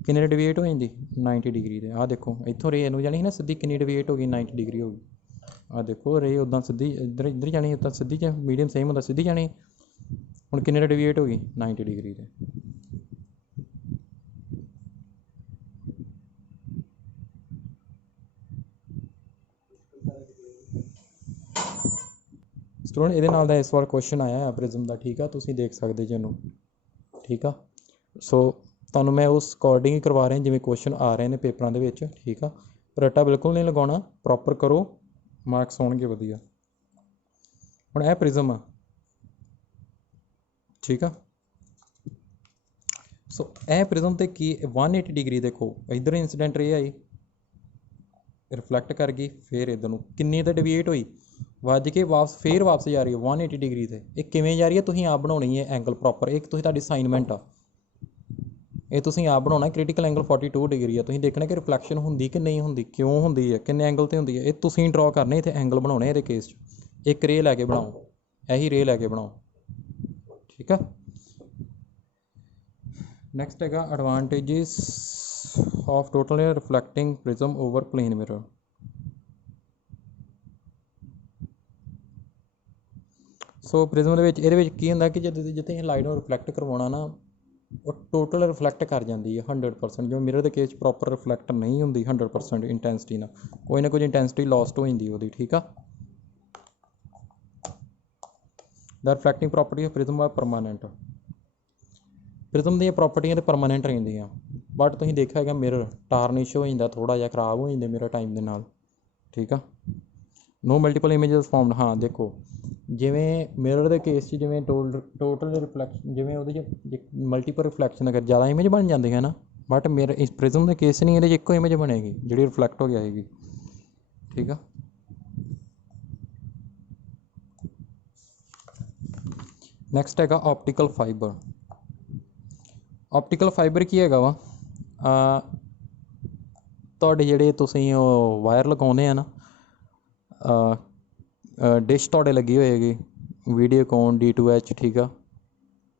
ਕਿੰਨੇ ਤੇ ਡਿਵੀਏਟ ਹੋ ਜਾਂਦੀ 90 ਡਿਗਰੀ ਦੇ। ਆਹ ਦੇਖੋ ਇੱਥੋਂ ਰੇ ਇਹਨੂੰ ਜਾਣੀ ਸੀ ਨਾ ਸਿੱਧੀ, ਕਿੰਨੀ ਡਿਵੀਏਟ ਹੋ ਗਈ 90 ਡਿਗਰੀ ਹੋ ਗਈ। ਆਹ ਦੇਖੋ ਰੇ ਉੱਦਾਂ ਸਿੱਧੀ ਇੱਧਰ ਜਾਣੀ, ਉੱਦਾਂ ਸਿੱਧੀ ਜਾਂ ਮੀਡੀਅਮ ਸੇਮ ਹੁੰਦਾ ਸਿੱਧੀ ਜਾਣੀ, ਹੁਣ ਕਿੰਨੇ ਤੇ ਡਿਵੀਏਟ ਹੋ ਗਈ 90 ਡਿਗਰੀ ਦੇ। ਸਟੂਡੈਂਟ ਇਹਦੇ ਨਾਲ ਦਾ ਇਸ ਵਾਰ ਕੁਐਸਚਨ ਆਇਆ ਹੈ ਪ੍ਰਿਜ਼ਮ ਦਾ, ਠੀਕ ਆ, ਤੁਸੀਂ ਦੇਖ ਸਕਦੇ ਜੀ ਇਹਨੂੰ, ਠੀਕ ਆ। ਸੋ ਤੁਹਾਨੂੰ ਮੈਂ ਉਸ ਅਕੋਰਡਿੰਗ ਹੀ ਕਰਵਾ ਰਿਹਾ ਜਿਵੇਂ ਕੁਐਸਚਨ ਆ ਰਹੇ ਨੇ ਪੇਪਰਾਂ ਦੇ ਵਿੱਚ, ਠੀਕ ਆ। ਰੱਟਾ ਬਿਲਕੁਲ ਨਹੀਂ ਲਗਾਉਣਾ, ਪ੍ਰੋਪਰ ਕਰੋ, ਮਾਰਕਸ ਆਉਣਗੇ ਵਧੀਆ। ਹੁਣ ਇਹ ਪ੍ਰਿਜ਼ਮ ਆ, ਠੀਕ ਆ। ਸੋ ਇਹ ਪ੍ਰਿਜ਼ਮ 'ਤੇ ਕੀ 180 ਡਿਗਰੀ ਦੇਖੋ, ਇੱਧਰ ਇੰਸੀਡੈਂਟ ਰੇ ਆਈ, ਰਿਫਲੈਕਟ ਕਰ ਗਈ, ਫਿਰ ਇੱਧਰ ਨੂੰ ਕਿੰਨੀ ਤਾਂ ਡਿਵੀਏਟ ਹੋਈ, ਵੱਜ ਕੇ ਵਾਪਸ ਫਿਰ ਵਾਪਸ ਜਾ ਰਹੀ ਹੈ 180 ਡਿਗਰੀ 'ਤੇ। ਇਹ ਕਿਵੇਂ ਜਾ ਰਹੀ ਹੈ ਤੁਸੀਂ ਆਪ ਬਣਾਉਣੀ ਹੈ ਐਂਗਲ ਪ੍ਰੋਪਰ, ਇੱਕ ਤੁਸੀਂ ਤੁਹਾਡੀ ਅਸਾਈਨਮੈਂਟ ਆ, ਇਹ ਤੁਸੀਂ ਆਪ ਬਣਾਉਣਾ। ਕ੍ਰਿਟੀਕਲ ਐਂਗਲ 42 ਡਿਗਰੀ ਆ, ਤੁਸੀਂ ਦੇਖਣਾ ਕਿ ਰਿਫਲੈਕਸ਼ਨ ਹੁੰਦੀ ਕਿ ਨਹੀਂ ਹੁੰਦੀ, ਕਿਉਂ ਹੁੰਦੀ ਹੈ, ਕਿੰਨੇ ਐਂਗਲ 'ਤੇ ਹੁੰਦੀ ਹੈ, ਇਹ ਤੁਸੀਂ ਡਰਾ ਕਰਨੇ। ਇੱਥੇ ਐਂਗਲ ਬਣਾਉਣੇ ਇਹਦੇ ਕੇਸ 'ਚ, ਇੱਕ ਰੇ ਲੈ ਕੇ ਬਣਾਓ, ਇਹੀ ਰੇ ਲੈ ਕੇ ਬਣਾਓ, ਠੀਕ ਆ। ਨੈਕਸਟ ਹੈਗਾ advantages of total reflecting prism over plane mirror. So prism ਦੇ ਵਿੱਚ ਇਹਦੇ ਵਿੱਚ ਕੀ ਹੁੰਦਾ ਕਿ ਜਦੋਂ ਜਿੱਥੇ ਲਾਈਟ ਨੂੰ ਰਿਫਲੈਕਟ ਕਰਵਾਉਣਾ ਨਾ, ਉਹ ਟੋਟਲ ਰਿਫਲੈਕਟ ਕਰ ਜਾਂਦੀ ਹੈ 100%। ਜਿਵੇਂ ਮਿਰਰ ਦੇ ਕੇਸ 'ਚ ਪ੍ਰੋਪਰ ਰਿਫਲੈਕਟ ਨਹੀਂ ਹੁੰਦੀ 100% ਇੰਟੈਂਸਿਟੀ ਨਾਲ, ਕੋਈ ਨਾ ਕੋਈ ਇੰਟੈਂਸਿਟੀ ਲੋਸਟ ਹੋ ਜਾਂਦੀ ਉਹਦੀ, ਠੀਕ ਆ। ਦ ਰਿਫਲੈਕਟਿੰਗ ਪ੍ਰੋਪਰਟੀ ਆਫ ਪ੍ਰਿਜ਼ਮ ਆ ਪਰਮਾਨੈਂਟ। ਪ੍ਰਿਜ਼ਮ ਦੀਆਂ ਪ੍ਰੋਪਰਟੀਆਂ ਤਾਂ ਪਰਮਾਨੈਂਟ ਰਹਿੰਦੀਆਂ, ਬਟ ਤੁਸੀਂ ਦੇਖਿਆ ਹੈਗਾ ਮਿਰਰ ਟਾਰਨਿਸ਼ ਹੋ ਜਾਂਦਾ, ਥੋੜ੍ਹਾ ਜਿਹਾ ਖਰਾਬ ਹੋ ਜਾਂਦਾ ਮਿਰਰ ਟਾਈਮ ਦੇ ਨਾਲ, ਠੀਕ ਆ। ਨੋ ਮਲਟੀਪਲ ਇਮੇਜਸ ਫਾਰਮਡ। ਹਾਂ ਦੇਖੋ ਜਿਵੇਂ ਮਿਰਰ ਦੇ ਕੇਸ 'ਚ ਜਿਵੇਂ ਟੋਟਲ ਰਿਫਲੈਕਸ਼ਨ, ਜਿਵੇਂ ਉਹਦੇ 'ਚ ਮਲਟੀਪਲ ਰਿਫਲੈਕਸ਼ਨ ਅਗਰ ਜ਼ਿਆਦਾ ਇਮੇਜ ਬਣ ਜਾਂਦੀਆਂ ਨਾ, ਬਟ ਮੇਰੇ ਇਸ ਪ੍ਰਿਜ਼ਮ ਦੇ ਕੇਸ ਨਹੀਂ, ਇਹਦੇ 'ਚ ਇੱਕੋ ਇਮੇਜ ਬਣੇਗੀ ਜਿਹੜੀ ਰਿਫਲੈਕਟ ਹੋ ਜਾਏਗੀ, ਠੀਕ ਆ। ਨੈਕਸਟ ਹੈਗਾ ਆਪਟੀਕਲ ਫਾਈਬਰ। ਆਪਟੀਕਲ ਫਾਈਬਰ ਕੀ ਹੈਗਾ ਵਾ, ਤੁਹਾਡੇ ਜਿਹੜੇ ਤੁਸੀਂ ਉਹ ਵਾਇਰ ਲਗਾਉਂਦੇ ਆ ਨਾ, ਡਿਸ਼ ਤੁਹਾਡੇ ਲੱਗੀ ਹੋਏਗੀ, ਵੀਡੀਓਕੌਨ D2H, ਠੀਕ ਆ,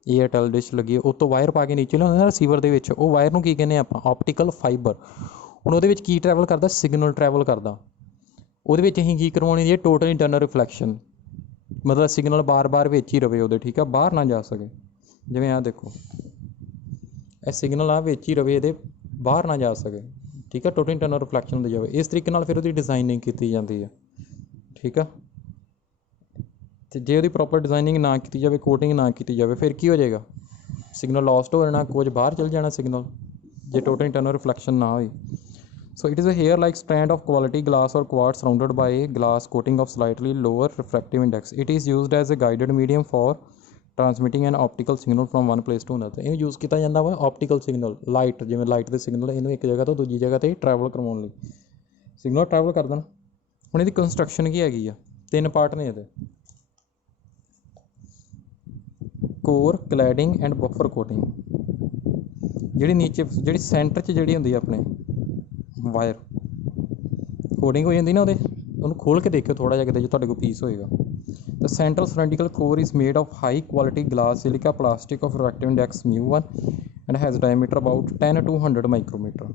ਏਅਰਟੈਲ ਡਿਸ਼ ਲੱਗੀ, ਉਹ ਤੋਂ ਵਾਇਰ ਪਾ ਕੇ ਨੀਚੇ ਲਿਆਉਂਦੇ ਨਾ ਰਿਸੀਵਰ ਦੇ ਵਿੱਚ, ਉਹ ਵਾਇਰ ਨੂੰ ਕੀ ਕਹਿੰਦੇ ਆਪਾਂ, ਆਪਟੀਕਲ ਫਾਈਬਰ। ਹੁਣ ਉਹਦੇ ਵਿੱਚ ਕੀ ਟਰੈਵਲ ਕਰਦਾ, ਸਿਗਨਲ ਟਰੈਵਲ ਕਰਦਾ। ਉਹਦੇ ਵਿੱਚ ਅਸੀਂ ਕੀ ਕਰਵਾਉਣੀ ਹੈ, ਟੋਟਲ ਇੰਟਰਨਲ ਰਿਫਲੈਕਸ਼ਨ, ਮਤਲਬ ਸਿਗਨਲ ਬਾਰ ਵਿੱਚ ਹੀ ਰਵੇ ਉਹਦੇ, ਠੀਕ ਆ, ਬਾਹਰ ਨਾ ਜਾ ਸਕੇ। ਜਿਵੇਂ ਆਹ ਦੇਖੋ, ਇਹ ਸਿਗਨਲ ਆ ਵਿੱਚ ਹੀ ਰਵੇ, ਇਹਦੇ ਬਾਹਰ ਨਾ ਜਾ ਸਕੇ, ਠੀਕ ਆ, ਟੋਟਲ ਇੰਟਰਨਲ ਰਿਫਲੈਕਸ਼ਨ ਹੁੰਦੀ ਜਾਵੇ। ਇਸ ਤਰੀਕੇ ਨਾਲ ਫਿਰ ਉਹਦੀ ਡਿਜ਼ਾਈਨਿੰਗ ਕੀਤੀ ਜਾਂਦੀ ਹੈ, ਠੀਕ ਆ। ਅਤੇ ਜੇ ਉਹਦੀ ਪ੍ਰੋਪਰ ਡਿਜ਼ਾਈਨਿੰਗ ਨਾ ਕੀਤੀ ਜਾਵੇ, ਕੋਟਿੰਗ ਨਾ ਕੀਤੀ ਜਾਵੇ, ਫਿਰ ਕੀ ਹੋ ਜਾਏਗਾ, ਸਿਗਨਲ ਲੋਸਟ ਹੋ ਜਾਣਾ, ਕੁਝ ਬਾਹਰ ਚਲ ਜਾਣਾ ਸਿਗਨਲ, ਜੇ ਟੋਟਲ ਇੰਟਰਨਲ ਰਿਫਲੈਕਸ਼ਨ ਨਾ ਹੋਈ। So it is a hair like strand of quality glass ਔਰ quartz surrounded by glass coating of slightly lower refractive index. It is used as a guided medium for transmitting an optical signal from one place to another. ਇਹਨੂੰ use ਕੀਤਾ ਜਾਂਦਾ ਵਾ optical signal, light, ਜਿਵੇਂ light ਦੇ signal, ਇਹਨੂੰ ਇੱਕ ਜਗ੍ਹਾ ਤੋਂ ਦੂਜੀ ਜਗ੍ਹਾ 'ਤੇ ਟਰੈਵਲ ਕਰਵਾਉਣ ਲਈ ਸਿਗਨਲ ਟਰੈਵਲ ਕਰ ਦੇਣ। ਹੁਣ ਇਹਦੀ ਕੰਸਟਰਕਸ਼ਨ ਕੀ ਹੈਗੀ ਆ, 3 ਪਾਰਟ ਨੇ ਇਹਦੇ, core, cladding and buffer coating. ਜਿਹੜੀ ਨੀਚੇ ਜਿਹੜੀ ਸੈਂਟਰ 'ਚ ਜਿਹੜੀ ਹੁੰਦੀ ਆ ਆਪਣੇ ਵਾਇਰ ਕੋਡਿੰਗ ਹੋ ਜਾਂਦੀ ਨਾ, ਉਹਨੂੰ ਖੋਲ੍ਹ ਕੇ ਦੇਖਿਓ ਥੋੜ੍ਹਾ ਜਿਹਾ ਕਿਤੇ, ਜੇ ਤੁਹਾਡੇ ਕੋਲ ਪੀਸ ਹੋਏਗਾ। The central cylindrical core is made of high quality glass silica plastic of refractive index μ1 and has diameter about 10 to 100 micrometer,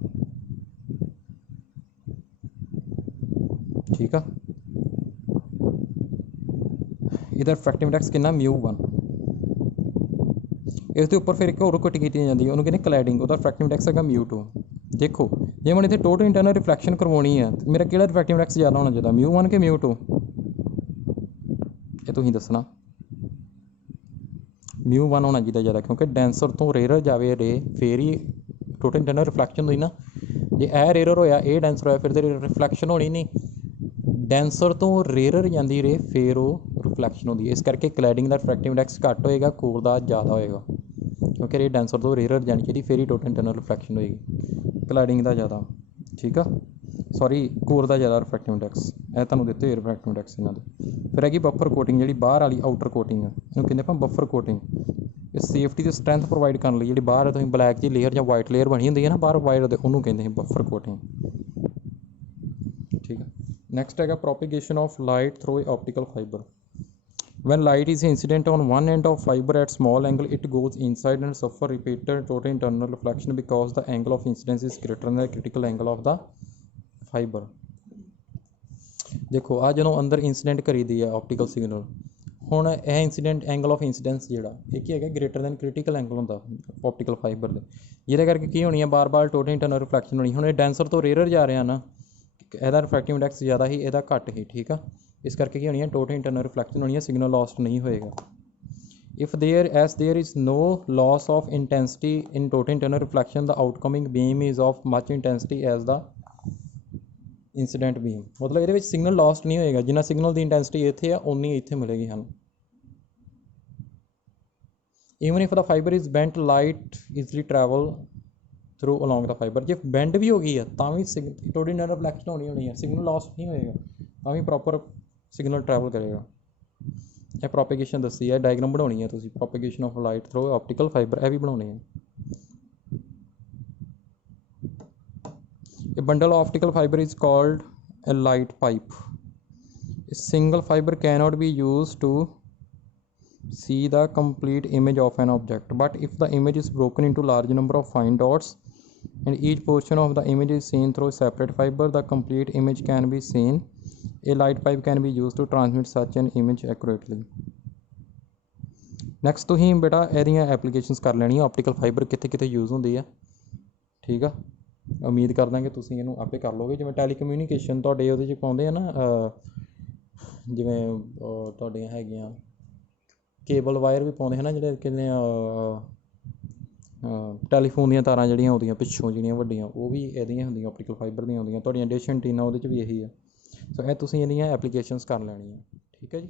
ਠੀਕ ਆ। ਇਹਦਾ ਰਿਫਰੈਕਟਿਵ ਇੰਡੈਕਸ ਕਿੰਨਾ, μ1। ਇਸ ਦੇ ਉੱਪਰ ਫਿਰ ਇੱਕ ਹੋਰ ਕੋਟਿੰਗ ਕੀਤੀ ਜਾਂਦੀ ਹੈ, ਉਹਨੂੰ ਕਹਿੰਦੇ ਕਲੈਡਿੰਗ, ਉਹਦਾ ਰਿਫਰੈਕਟਿਵ ਇੰਡੈਕਸ ਹੈਗਾ μ2। ਦੇਖੋ ਜੇ ਮੈਂ ਇੱਥੇ ਟੋਟਲ ਇੰਟਰਨਲ ਰਿਫਲੈਕਸ਼ਨ ਕਰਵਾਉਣੀ ਹੈ, ਮੇਰਾ ਕਿਹੜਾ ਰਿਫਰੈਕਟਿਵ ਇੰਡੈਕਸ ਜ਼ਿਆਦਾ ਹੋਣਾ ਚਾਹੀਦਾ, μ1 ਕਿ μ2, ਇਹ ਤੁਸੀਂ ਦੱਸਣਾ। μ1 ਹੋਣਾ ਚਾਹੀਦਾ ਜ਼ਿਆਦਾ, ਕਿਉਂਕਿ ਡੈਂਸਰ ਤੋਂ ਰੇਅਰ ਜਾਵੇ ਰੇ, ਫਿਰ ਹੀ ਟੋਟਲ ਇੰਟਰਨਲ ਰਿਫਲੈਕਸ਼ਨ ਹੋਈ ਨਾ। ਜੇ ਇਹ ਰੇਅਰ ਹੋਇਆ, ਇਹ ਡੈਂਸਰ ਹੋਇਆ, ਫਿਰ ਤਾਂ ਰਿਫਲੈਕਸ਼ਨ ਹੋਣੀ ਨਹੀਂ। ਡੈਂਸਰ ਤੋਂ ਰੇਅਰ ਜਾਂਦੀ ਰੇ, ਫਿਰ ਉਹ ਰਿਫਲੈਕਸ਼ਨ ਹੁੰਦੀ ਹੈ। ਇਸ ਕਰਕੇ ਕਲੈਡਿੰਗ ਦਾ ਰਿਫਰੈਕਟਿਵ ਇੰਡੈਕਸ ਘੱਟ ਹੋਏਗਾ, ਕੋਰ ਦਾ ਜ਼ਿਆਦਾ ਹੋਏਗਾ, ਕਿਉਂਕਿ ਰੇ ਡੈਂਸਰ ਤੋਂ ਰੇਅਰ ਜਾਣੀ ਚਾਹੀਦੀ, ਫਿਰ ਹੀ ਟੋਟਲ ਇੰਟਰਨਲ ਰਿਫਲੈਕਸ਼ਨ ਹੋਏਗੀ। ਕਲੈਡਿੰਗ ਦਾ ਜ਼ਿਆਦਾ, ਠੀਕ ਆ, ਸੌਰੀ ਕੋਰ ਦਾ ਜ਼ਿਆਦਾ ਰਿਫਰੈਕਟਿਵ ਇੰਡੈਕਸ। ਇਹ ਤੁਹਾਨੂੰ ਦਿੱਤੇ ਹੋਏ ਰਿਫਰੈਕਟਿਵ ਇੰਡੈਕਸ ਇਹਨਾਂ ਦੇ। ਫਿਰ ਹੈਗੀ ਬਫਰ ਕੋਟਿੰਗ, ਜਿਹੜੀ ਬਾਹਰ ਵਾਲੀ ਆਊਟਰ ਕੋਟਿੰਗ ਆ, ਇਹਨੂੰ ਕਹਿੰਦੇ ਆਪਾਂ ਬਫਰ ਕੋਟਿੰਗ। ਇਹ ਸੇਫਟੀ ਅਤੇ ਸਟਰੈਂਥ ਪ੍ਰੋਵਾਈਡ ਕਰਨ ਲਈ, ਜਿਹੜੀ ਬਾਹਰ ਤੁਸੀਂ ਬਲੈਕ ਦੀ ਲੇਅਰ ਜਾਂ ਵਾਈਟ ਲੇਅਰ ਬਣੀ ਹੁੰਦੀ ਹੈ ਨਾ ਬਾਹਰ ਵਾਇਰ ਦੇ, ਉਹਨੂੰ ਕਹਿੰਦੇ ਸੀ ਬਫਰ ਕੋਟਿੰਗ, ਠੀਕ ਆ। ਨੈਕਸਟ ਹੈਗਾ propagation of light through optical fibre. When light is incident on one end of fiber at small angle, it goes inside and suffer repeated total internal reflection because the angle of incidence is greater than the critical angle of the fiber. ਦੇਖੋ ਆ ਜਦੋਂ ਅੰਦਰ incident ਕਰੀਦੀ ਆ optical signal, ਹੁਣ ਇਹ incident angle of incidents ਜਿਹੜਾ ਇਹ ਕੀ ਹੈਗਾ, ਗ੍ਰੇਟਰ ਦੈਨ ਕ੍ਰਿਟੀਕਲ ਐਂਗਲ ਹੁੰਦਾ ਆਪਟੀਕਲ ਫਾਈਬਰ ਦੇ, ਜਿਹਦੇ ਕਰਕੇ ਕੀ ਹੋਣੀ ਆ, ਬਾਰ-ਬਾਰ ਟੋਟਲ ਇੰਟਰਨਲ ਰਿਫਲੈਕਸ਼ਨ ਹੋਣੀ। ਹੁਣ ਇਹ ਡੈਂਸਰ ਤੋਂ ਰੇਅਰ ਜਾ ਰਿਹਾ ਨਾ, ਇਹਦਾ ਰਿਫਰੈਕਟਿਵ ਇੰਡੈਕਸ ਜ਼ਿਆਦਾ ਹੀ, ਇਹਦਾ ਘੱਟ ਹੀ, ਠੀਕ ਆ। ਇਸ ਕਰਕੇ ਕੀ ਹੋਣੀ ਹੈ, ਟੋਟਲ ਇੰਟਰਨਲ ਰਿਫਲੈਕਸ਼ਨ ਹੋਣੀ ਹੈ, ਸਿਗਨਲ ਲੌਸਟ ਨਹੀਂ ਹੋਏਗਾ। If there is no loss of intensity in total internal reflection, the outcoming beam is of much intensity as the incident beam। ਮਤਲਬ ਇਹਦੇ ਵਿੱਚ ਸਿਗਨਲ ਲੌਸਟ ਨਹੀਂ ਹੋਏਗਾ, ਜਿੰਨਾ ਸਿਗਨਲ ਦੀ ਇੰਟੈਂਸਿਟੀ ਇੱਥੇ ਆ ਉਨੀ ਇੱਥੇ ਮਿਲੇਗੀ ਸਾਨੂੰ। Even if the fiber is bent, light easily travel through along the fiber। ਜੇ ਬੈਂਡ ਵੀ ਹੋ ਗਈ ਆ ਤਾਂ ਵੀ ਟੋਟਲ ਇੰਟਰਨਲ ਰਿਫਲੈਕਸ਼ਨ ਹੋਣੀ ਹੈ, ਸਿਗਨਲ ਲੌਸਟ ਨਹੀਂ ਹੋਏਗਾ, ਤਾਂ ਵੀ ਪ੍ਰੋਪਰ ਸਿਗਨਲ ਟਰੈਵਲ ਕਰੇਗਾ। ਇਹ ਪ੍ਰੋਪੇਗੇਸ਼ਨ ਦੱਸੀ ਹੈ, ਡਾਇਗਰਾਮ ਬਣਾਉਣੀ ਹੈ ਤੁਸੀਂ, propagation of light through optical fibre, ਇਹ ਵੀ ਬਣਾਉਣੇ ਹੈ। A bundle of optical fiber is called a light pipe। A single fiber cannot be used to see the complete image of an object, but if the image is broken into large number of fine dots and each portion of the image is seen through a separate fiber, the complete image can be seen। A light pipe can be used to transmit such an image accurately। Next ਤੁਸੀਂ ਬੇਟਾ ਇਹਦੀਆਂ applications ਕਰ ਲੈਣੀਆਂ, optical fibre ਕਿੱਥੇ ਕਿੱਥੇ use ਹੁੰਦੀ ਆ, ਠੀਕ ਆ। ਉਮੀਦ ਕਰਦਾ ਕਿ ਤੁਸੀਂ ਇਹਨੂੰ ਆਪੇ ਕਰ ਲਓਗੇ। ਜਿਵੇਂ ਟੈਲੀਕਮਿਊਨੀਕੇਸ਼ਨ ਤੁਹਾਡੇ ਉਹਦੇ 'ਚ ਪਾਉਂਦੇ ਆ ਨਾ, ਜਿਵੇਂ ਤੁਹਾਡੀਆਂ ਹੈਗੀਆਂ ਕੇਬਲ ਵਾਇਰ ਵੀ ਪਾਉਂਦੇ ਹੈ ਨਾ, ਜਿਹੜੇ ਕਿੰਨੇ ਟੈਲੀਫੋਨ ਦੀਆਂ ਤਾਰਾਂ ਜਿਹੜੀਆਂ ਆਉਂਦੀਆਂ ਪਿੱਛੋਂ ਜਿਹੜੀਆਂ ਵੱਡੀਆਂ, ਉਹ ਵੀ ਇਹਦੀਆਂ ਹੁੰਦੀਆਂ, ਆਪਟੀਕਲ ਫਾਈਬਰ ਦੀਆਂ ਹੁੰਦੀਆਂ। ਤੁਹਾਡੀਆਂ ਡਿਸ਼ ਐਂਟੀਨਾ ਉਹਦੇ 'ਚ ਵੀ ਇਹੀ ਆ। ਸੋ ਇਹ ਤੁਸੀਂ ਇਹਦੀਆਂ ਐਪਲੀਕੇਸ਼ਨਸ ਕਰ ਲੈਣੀਆਂ, ਠੀਕ ਹੈ ਜੀ।